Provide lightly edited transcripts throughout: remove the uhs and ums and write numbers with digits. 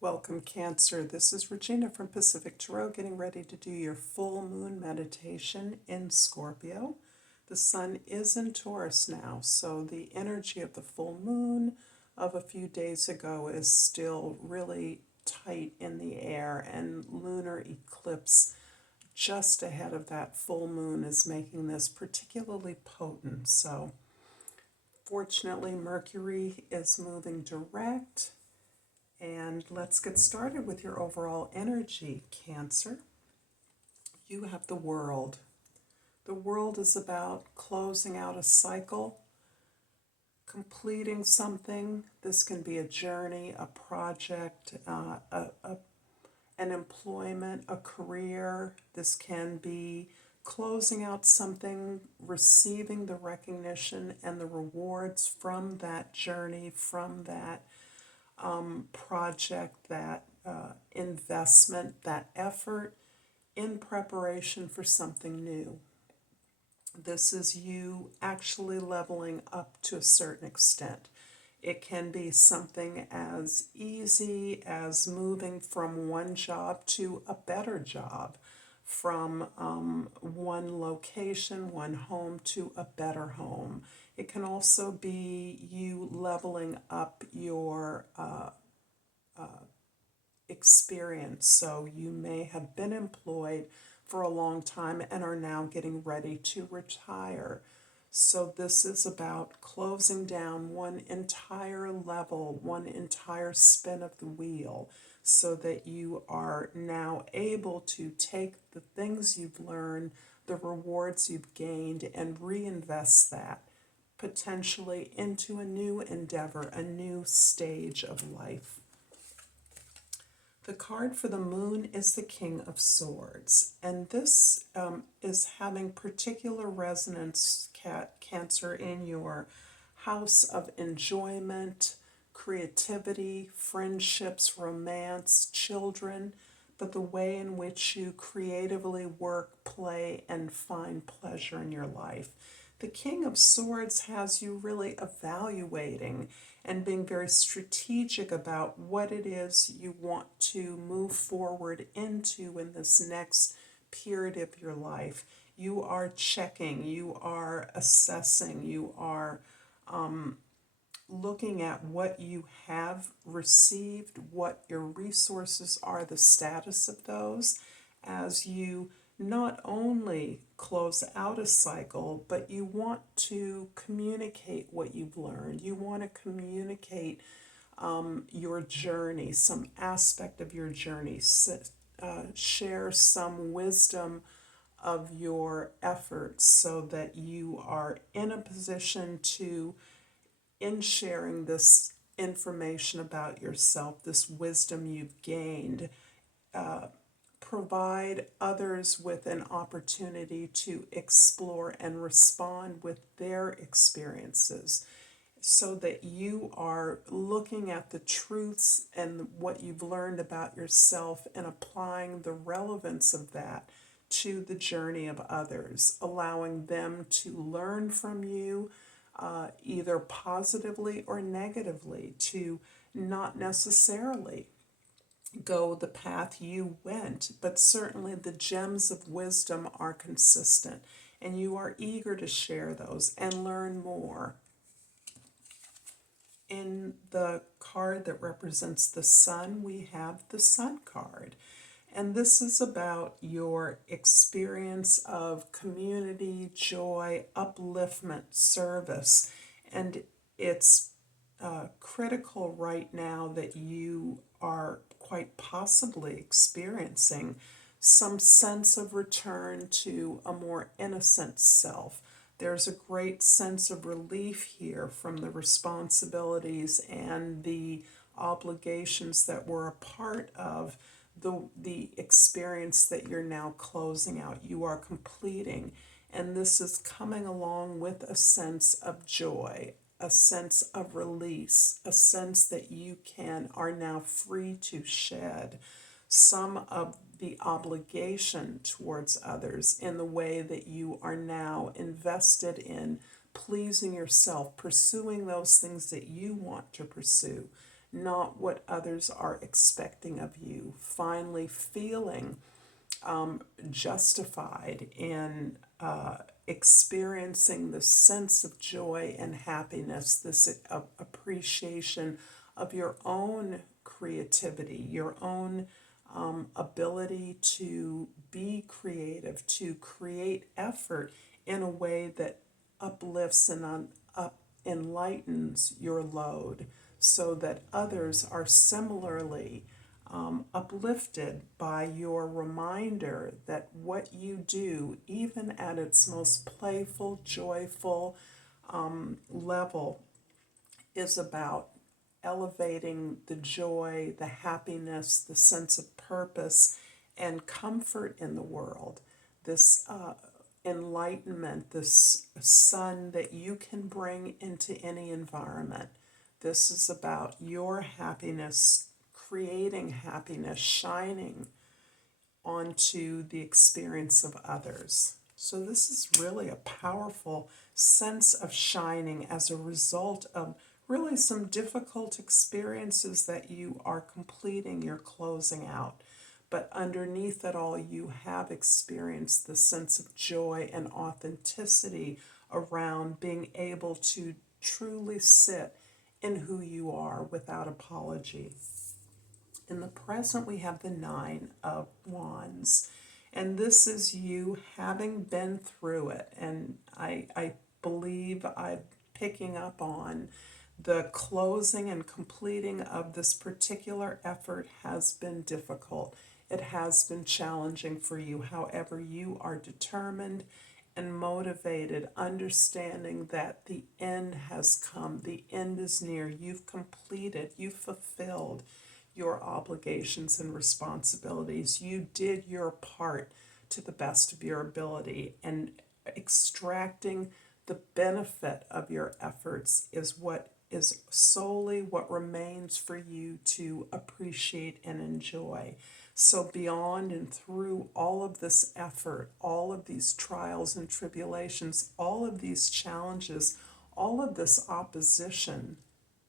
Welcome, Cancer. This is Regina from Pacific Tarot, getting ready to do your full moon meditation in Scorpio. The sun is in Taurus now, so the energy of the full moon of a few days ago is still really tight in the air, and lunar eclipse just ahead of that full moon is making this particularly potent. So, fortunately, Mercury is moving direct. And let's get started with your overall energy, Cancer. You have the world. The world is about closing out a cycle, completing something. This can be a journey, a project, an employment, a career. This can be closing out something, receiving the recognition and the rewards from that journey, from that project, that investment, that effort in preparation for something new. This is you actually leveling up to a certain extent. It can be something as easy as moving from one job to a better job, from one location, one home to a better home. It can also be you leveling up your experience. So you may have been employed for a long time and are now getting ready to retire. So this is about closing down one entire level, one entire spin of the wheel, so that you are now able to take the things you've learned, the rewards you've gained, and reinvest that potentially into a new endeavor, a new stage of life. The card for the moon is the King of Swords, and this is having particular resonance, Cancer, in your house of enjoyment, creativity, friendships, romance, children, but the way in which you creatively work, play, and find pleasure in your life. The King of Swords has you really evaluating and being very strategic about what it is you want to move forward into in this next period of your life. You are checking, you are assessing, you are looking at what you have received, what your resources are, the status of those, as you not only close out a cycle, but you want to communicate what you've learned. You want to communicate your journey, some aspect of your journey, share some wisdom of your efforts so that you are in a position to, in sharing this information about yourself, this wisdom you've gained, provide others with an opportunity to explore and respond with their experiences, so that you are looking at the truths and what you've learned about yourself and applying the relevance of that to the journey of others, allowing them to learn from you, either positively or negatively, to not necessarily go the path you went, but certainly the gems of wisdom are consistent, and you are eager to share those and learn more. In the card that represents the sun, we have the Sun card. And this is about your experience of community, joy, upliftment, service. And it's critical right now that you are quite possibly experiencing some sense of return to a more innocent self. There's a great sense of relief here from the responsibilities and the obligations that were a part of the experience that you're now closing out. You are completing, and this is coming along with a sense of joy, a sense of release, a sense that you are now free to shed some of the obligation towards others in the way that you are now invested in pleasing yourself, pursuing those things that you want to pursue, not what others are expecting of you. Finally feeling justified in experiencing the sense of joy and happiness, this appreciation of your own creativity, your own ability to be creative, to create effort in a way that uplifts and enlightens your load, so that others are similarly uplifted by your reminder that what you do, even at its most playful, joyful level, is about elevating the joy, the happiness, the sense of purpose and comfort in the world. This enlightenment, this sun that you can bring into any environment. This is about your happiness, creating happiness, shining onto the experience of others. So this is really a powerful sense of shining as a result of really some difficult experiences that you are completing, you're closing out. But underneath it all, you have experienced the sense of joy and authenticity around being able to truly sit in who you are without apology. In the present, we have the Nine of Wands. And this is you having been through it. And I believe I'm picking up on the closing and completing of this particular effort has been difficult. It has been challenging for you. However, you are determined and motivated, understanding that the end has come. The end is near. You've completed, you've fulfilled your obligations and responsibilities. You did your part to the best of your ability, and extracting the benefit of your efforts is solely what remains for you to appreciate and enjoy. So beyond and through all of this effort, all of these trials and tribulations, all of these challenges, all of this opposition,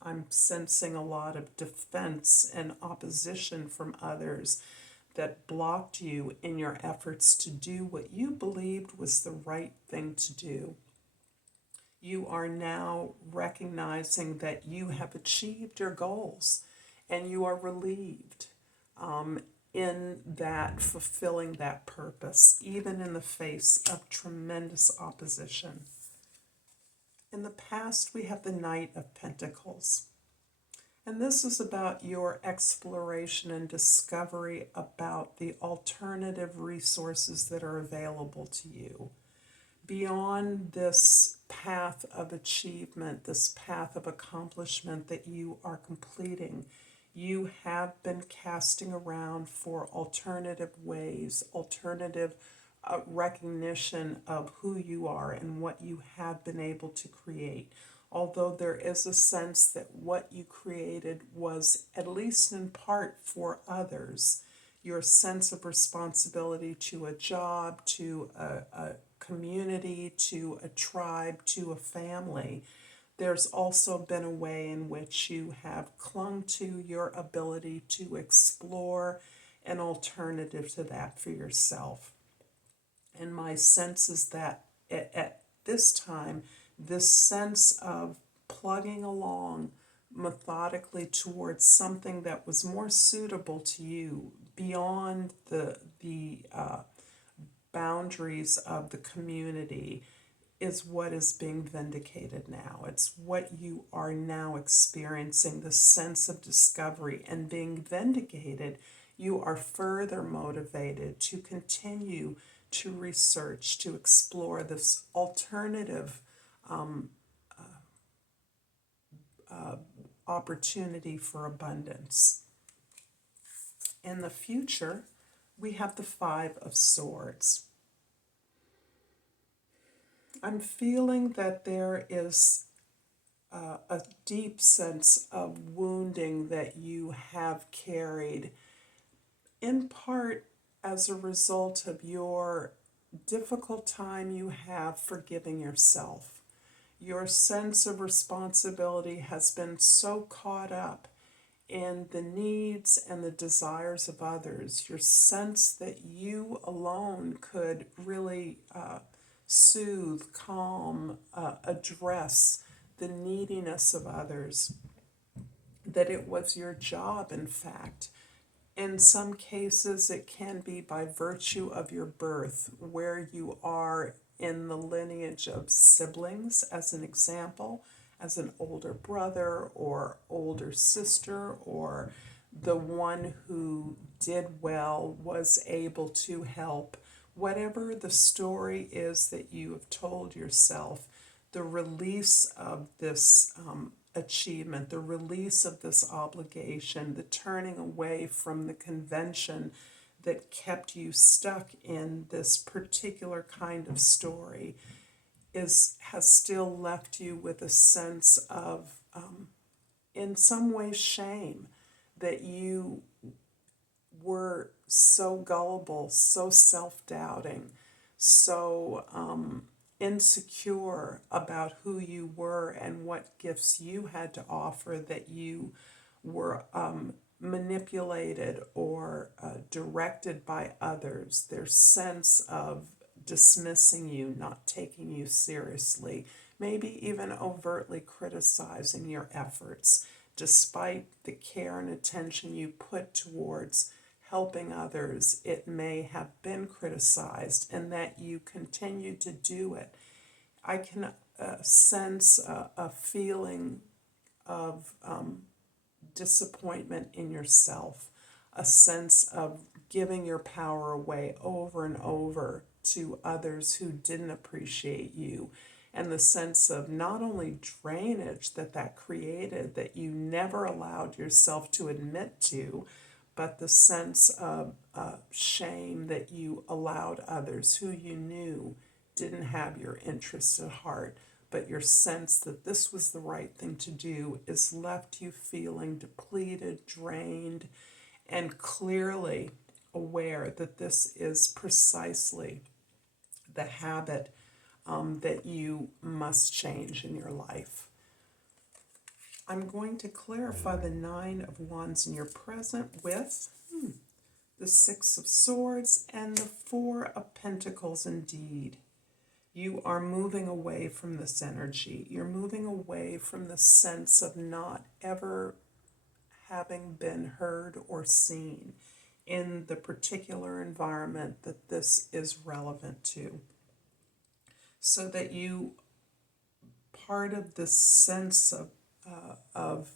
I'm sensing a lot of defense and opposition from others that blocked you in your efforts to do what you believed was the right thing to do. You are now recognizing that you have achieved your goals, and you are relieved in that fulfilling that purpose, even in the face of tremendous opposition. In the past, we have the Knight of Pentacles. And this is about your exploration and discovery about the alternative resources that are available to you. Beyond this path of achievement, this path of accomplishment that you are completing, you have been casting around for alternative ways, alternative recognition of who you are and what you have been able to create. Although there is a sense that what you created was, at least in part, for others, your sense of responsibility to a job, to a community, to a tribe, to a family, there's also been a way in which you have clung to your ability to explore an alternative to that for yourself. And my sense is that at this time, this sense of plugging along methodically towards something that was more suitable to you beyond the boundaries of the community is what is being vindicated now. It's what you are now experiencing, the sense of discovery and being vindicated. You are further motivated to continue to research, to explore this alternative opportunity for abundance. In the future, we have the Five of Swords. I'm feeling that there is a deep sense of wounding that you have carried, in part as a result of your difficult time you have forgiving yourself. Your sense of responsibility has been so caught up in the needs and the desires of others, your sense that you alone could really soothe, calm, address the neediness of others, that it was your job, in fact. In some cases, it can be by virtue of your birth, where you are in the lineage of siblings, as an example, as an older brother or older sister, or the one who did well was able to help. Whatever the story is that you have told yourself, the release of this achievement, the release of this obligation, the turning away from the convention that kept you stuck in this particular kind of story has still left you with a sense of, in some ways, shame that you were so gullible, so self-doubting, so insecure about who you were and what gifts you had to offer, that you were manipulated or directed by others, their sense of dismissing you, not taking you seriously, maybe even overtly criticizing your efforts, despite the care and attention you put towards helping others. It may have been criticized, and that you continue to do it. I can sense a feeling of disappointment in yourself, a sense of giving your power away over and over to others who didn't appreciate you, and the sense of not only drainage that created, that you never allowed yourself to admit to, but the sense of shame that you allowed others who you knew didn't have your interests at heart, but your sense that this was the right thing to do, is left you feeling depleted, drained, and clearly aware that this is precisely the habit that you must change in your life. I'm going to clarify the Nine of Wands in your present with the Six of Swords and the Four of Pentacles indeed. You are moving away from this energy. You're moving away from the sense of not ever having been heard or seen in the particular environment that this is relevant to. So that you, part of this sense of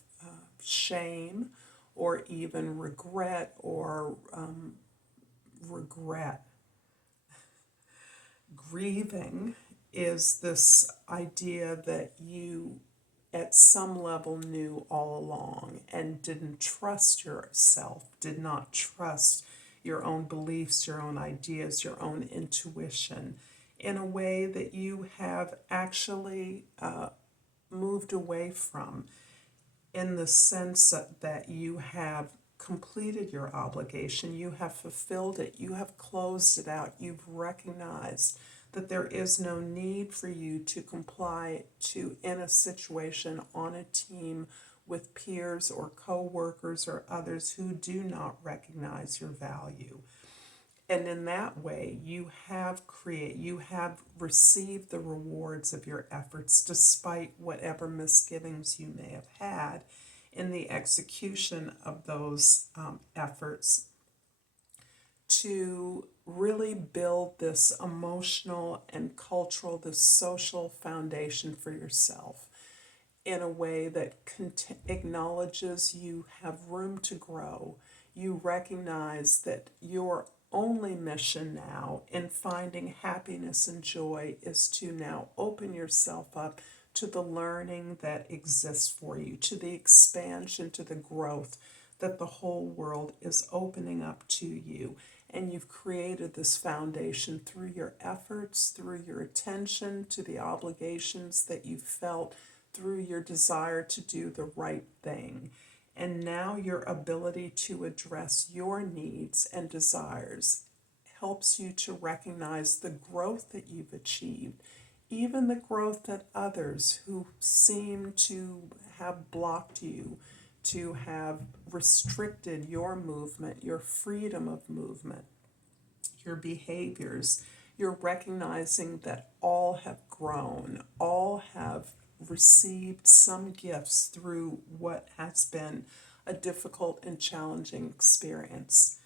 shame or even regret grieving, is this idea that you at some level knew all along and didn't trust yourself, did not trust your own beliefs, your own ideas, your own intuition, in a way that you have actually moved away from, in the sense that you have completed your obligation, you have fulfilled it, you have closed it out, you've recognized that there is no need for you to comply to, in a situation, on a team with peers or co-workers or others who do not recognize your value. And in that way, you have received the rewards of your efforts, despite whatever misgivings you may have had in the execution of those efforts, to really build this emotional and cultural, this social foundation for yourself in a way that acknowledges you have room to grow. You recognize that your only mission now in finding happiness and joy is to now open yourself up to the learning that exists for you, to the expansion, to the growth that the whole world is opening up to you. And you've created this foundation through your efforts, through your attention to the obligations that you felt, through your desire to do the right thing. And now your ability to address your needs and desires helps you to recognize the growth that you've achieved, even the growth that others who seem to have blocked you to have restricted your movement, your freedom of movement, your behaviors. You're recognizing that all have grown, all have received some gifts through what has been a difficult and challenging experience.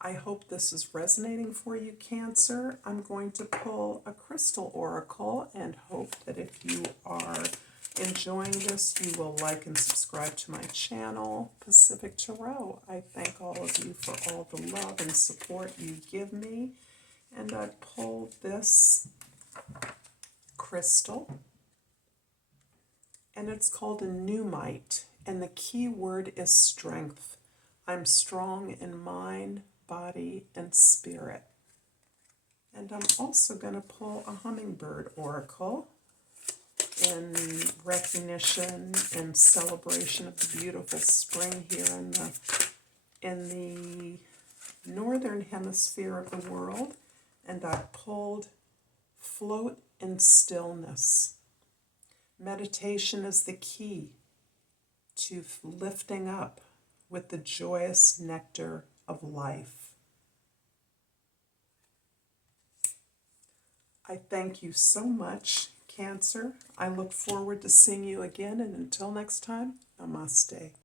I hope this is resonating for you, Cancer. I'm going to pull a crystal oracle and hope that if you are enjoying this, you will like and subscribe to my channel, Pacific Tarot. I thank all of you for all the love and support you give me. And I pulled this crystal, and it's called a Numite, and the key word is strength. I'm strong in mind, body, and spirit. And I'm also going to pull a hummingbird oracle in recognition and celebration of the beautiful spring here in the northern hemisphere of the world. And I pulled float in stillness. Meditation is the key to lifting up with the joyous nectar of life. I thank you so much, Cancer. I look forward to seeing you again, and until next time, Namaste.